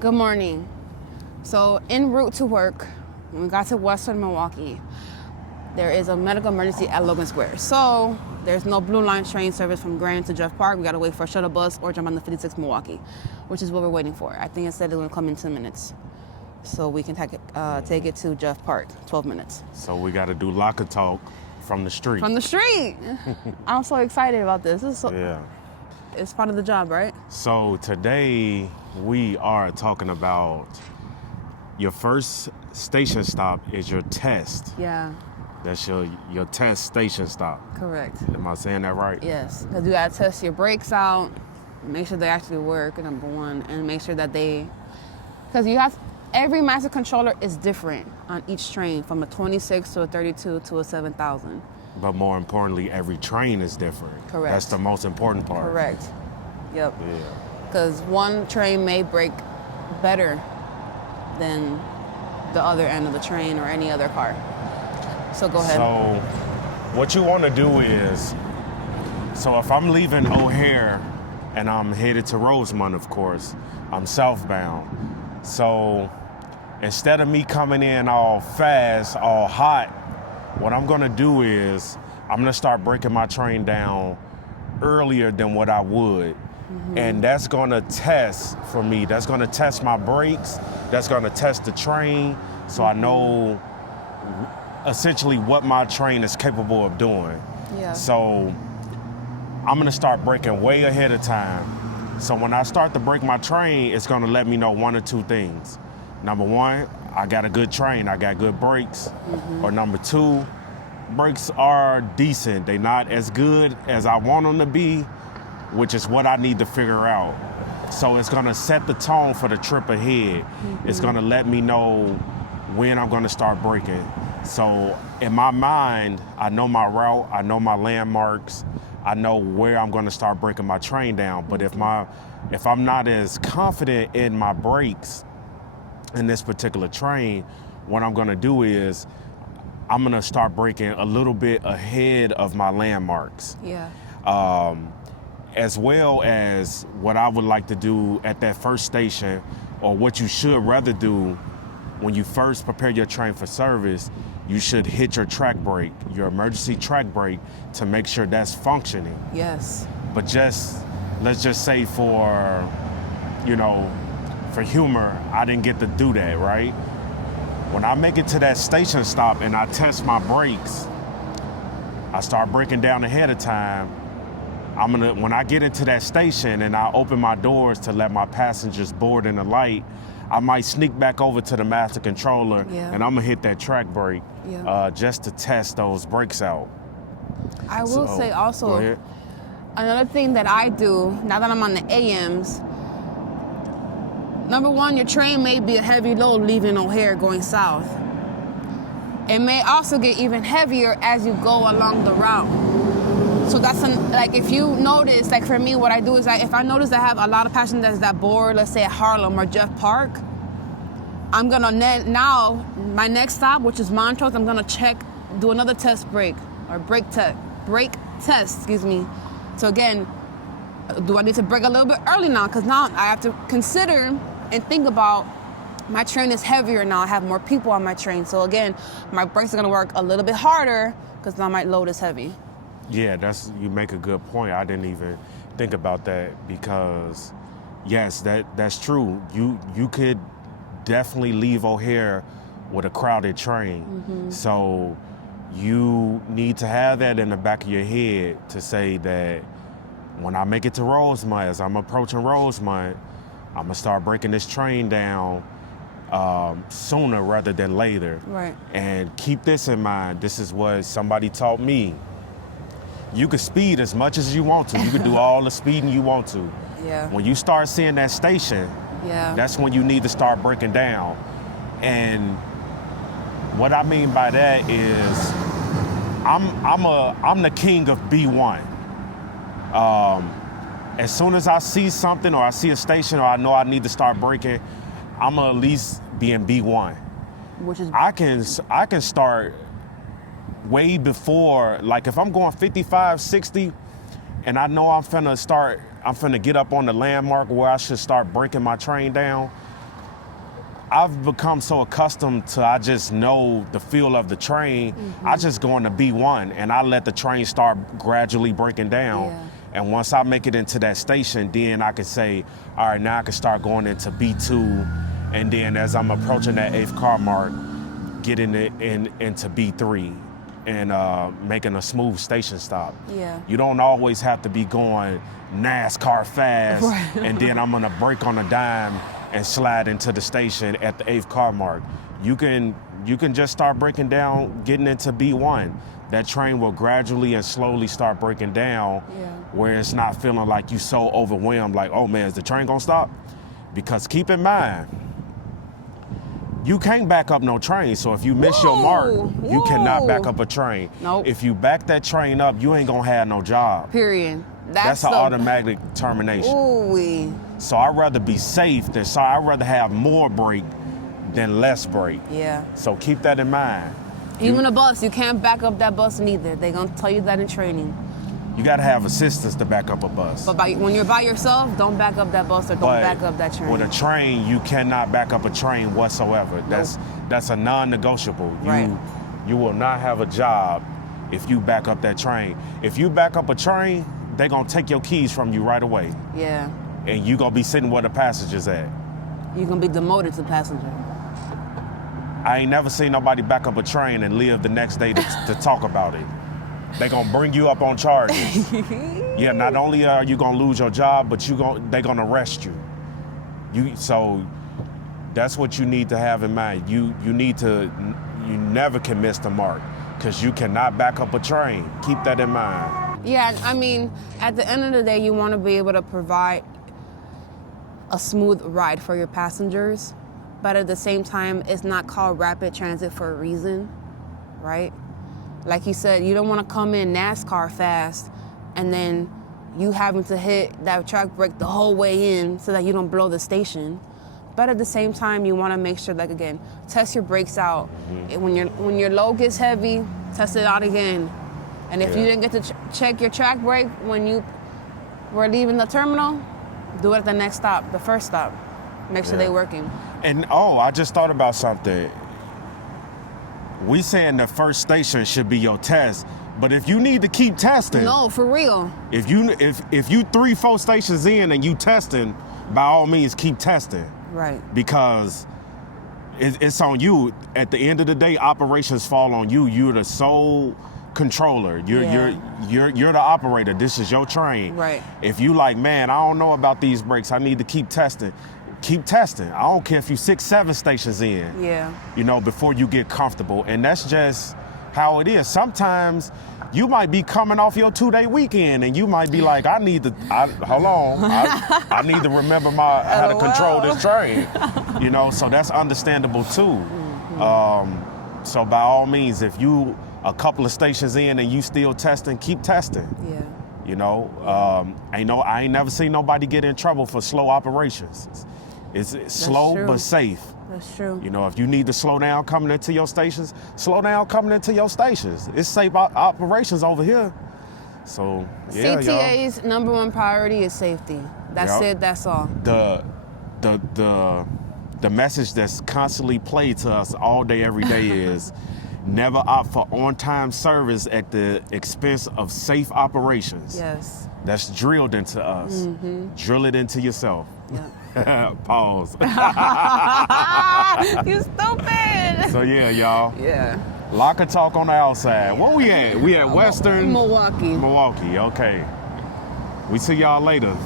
Good morning. So en route to work, when we got to Western Milwaukee, there is a medical emergency at Logan Square. So there's no Blue Line train service from Grand to Jeff Park. We gotta wait for a shuttle bus or jump on the 56 Milwaukee, which is what we're waiting for. I think it said it will come in 10 minutes. So we can take it to Jeff Park, 12 minutes. So we gotta do locker talk from the street. From the street! I'm so excited about this. Yeah. It's part of the job, right? So today we are talking about your first station stop is your test. Yeah. That's your test station stop. Correct. Am I saying that right? Yes, because you gotta test your brakes out, make sure they actually work, number one, and make sure that because every master controller is different on each train, from a 26 to a 32 to a 7,000. But more importantly, every train is different. Correct. That's the most important part. Correct. Yep. Yeah. Because one train may brake better than the other end of the train or any other car. So go ahead. So what you want to do is, so if I'm leaving O'Hare and I'm headed to Rosemont, of course, I'm southbound. So instead of me coming in all fast, all hot, what I'm gonna do is I'm gonna start breaking my train down earlier than what I would. Mm-hmm. And that's gonna test for me. That's gonna test my brakes. That's gonna test the train. So I know essentially what my train is capable of doing. Yeah. So I'm gonna start braking way ahead of time. So when I start to brake my train, it's gonna let me know one or two things. Number one, I got a good train, I got good brakes. Mm-hmm. Or number two, brakes are decent. They're not as good as I want them to be, which is what I need to figure out. So it's gonna set the tone for the trip ahead. Mm-hmm. It's gonna let me know when I'm gonna start braking. So in my mind, I know my route, I know my landmarks, I know where I'm gonna start breaking my train down. But if I'm not as confident in my brakes in this particular train, what I'm gonna do is I'm gonna start braking a little bit ahead of my landmarks. Yeah. As well as what I would like to do at that first station, or what you should rather do when you first prepare your train for service, you should hit your track brake, your emergency track brake, to make sure that's functioning. Yes. But let's just say for humor, I didn't get to do that, right? When I make it to that station stop and I test my brakes, I start braking down ahead of time. When I get into that station and I open my doors to let my passengers board in the light, I might sneak back over to the master controller, and I'm gonna hit that track brake just to test those brakes out. I will say also, another thing that I do, now that I'm on the AMs, number one, your train may be a heavy load leaving O'Hare going south. It may also get even heavier as you go along the route. So that's if you notice, like for me, what I do is if I notice I have a lot of passengers that board, let's say at Harlem or Jeff Park, I'm gonna now my next stop, which is Montrose, I'm gonna do another test brake or brake test, excuse me. So again, do I need to brake a little bit early now? Because now I have to consider and think about my train is heavier now. I have more people on my train. So again, my brakes are gonna work a little bit harder because now my load is heavy. Yeah, you make a good point. I didn't even think about that because, yes, that's true. You could definitely leave O'Hare with a crowded train. Mm-hmm. So you need to have that in the back of your head to say that when I make it to Rosemont, as I'm approaching Rosemont, I'm gonna start breaking this train down sooner rather than later. Right. And keep this in mind. This is what somebody taught me. You can speed as much as you want to. You can do all the speeding you want to. Yeah. When you start seeing that station, that's when you need to start breaking down. And what I mean by that is I'm the king of B1. As soon as I see something or I see a station or I know I need to start braking, I'm gonna at least be in B1. Which is I can start way before, like if I'm going 55, 60, and I know I'm finna get up on the landmark where I should start breaking my train down, I've become so accustomed to, I just know the feel of the train. I just go into B1 and I let the train start gradually breaking down. Yeah. And once I make it into that station, then I can say, all right, now I can start going into B2. And then as I'm approaching that 8th car mark, getting it into B3 and making a smooth station stop. Yeah. You don't always have to be going NASCAR fast and then I'm gonna brake on a dime and slide into the station at the 8th car mark. You can just start breaking down, getting into B1. That train will gradually and slowly start breaking down where it's not feeling like you so overwhelmed, like, oh man, is the train gonna stop? Because keep in mind, you can't back up no train. So if you miss your mark, you cannot back up a train. Nope. If you back that train up, you ain't gonna have no job. Period. That's an automatic termination. Ooh-wee. So I'd rather be safe than sorry. I'd rather have more brake than less brake. Yeah. So keep that in mind. Even a bus, you can't back up that bus neither. They're gonna tell you that in training. You gotta have assistance to back up a bus. But when you're by yourself, don't back up that bus or don't back up that train. With a train, you cannot back up a train whatsoever. That's a non-negotiable. You will not have a job if you back up that train. If you back up a train, they're gonna take your keys from you right away. Yeah. And you gonna be sitting where the passengers at. You're gonna be demoted to passenger. I ain't never seen nobody back up a train and live the next day to talk about it. They gonna bring you up on charges. Yeah, not only are you gonna lose your job, but they gonna arrest you. So that's what you need to have in mind. You never can miss the mark because you cannot back up a train. Keep that in mind. Yeah, I mean, at the end of the day, you want to be able to provide a smooth ride for your passengers, but at the same time, it's not called rapid transit for a reason, right? Like you said, you don't want to come in NASCAR fast and then you having to hit that track brake the whole way in so that you don't blow the station. But at the same time, you want to make sure, like, again, test your brakes out. And when your load gets heavy, test it out again. And if you didn't get to check your track brake when you were leaving the terminal, do it at the next stop, the first stop. Make sure they're working. And I just thought about something. We saying the first station should be your test, but if you need to keep testing. No, for real. If you 3-4 stations in and you testing, by all means keep testing. Right. Because it's on you. At the end of the day, operations fall on you. You're the sole controller. You're the operator. This is your train. Right. If you like, man, I don't know about these brakes, I need to keep testing. Keep testing. I don't care if you 6-7 stations in. Yeah. Before you get comfortable. And that's just how it is. Sometimes you might be coming off your 2-day weekend and you might be like, I need to remember how to control this train. So that's understandable too. So by all means, if you a couple of stations in and you still testing, keep testing. Yeah. I ain't never seen nobody get in trouble for slow operations. It's slow but safe. That's true. If you need to slow down coming into your stations, slow down coming into your stations. It's safe operations over here. So, yeah, CTA's number one priority is safety. That's it, that's all. The message that's constantly played to us all day, every day is never opt for on-time service at the expense of safe operations. Yes. That's drilled into us. Drill it into yourself. Yeah. Pause. You stupid. So yeah, y'all. Yeah. Locker talk on the outside. Where we at? We at Western? Milwaukee. Milwaukee, okay. We see y'all later.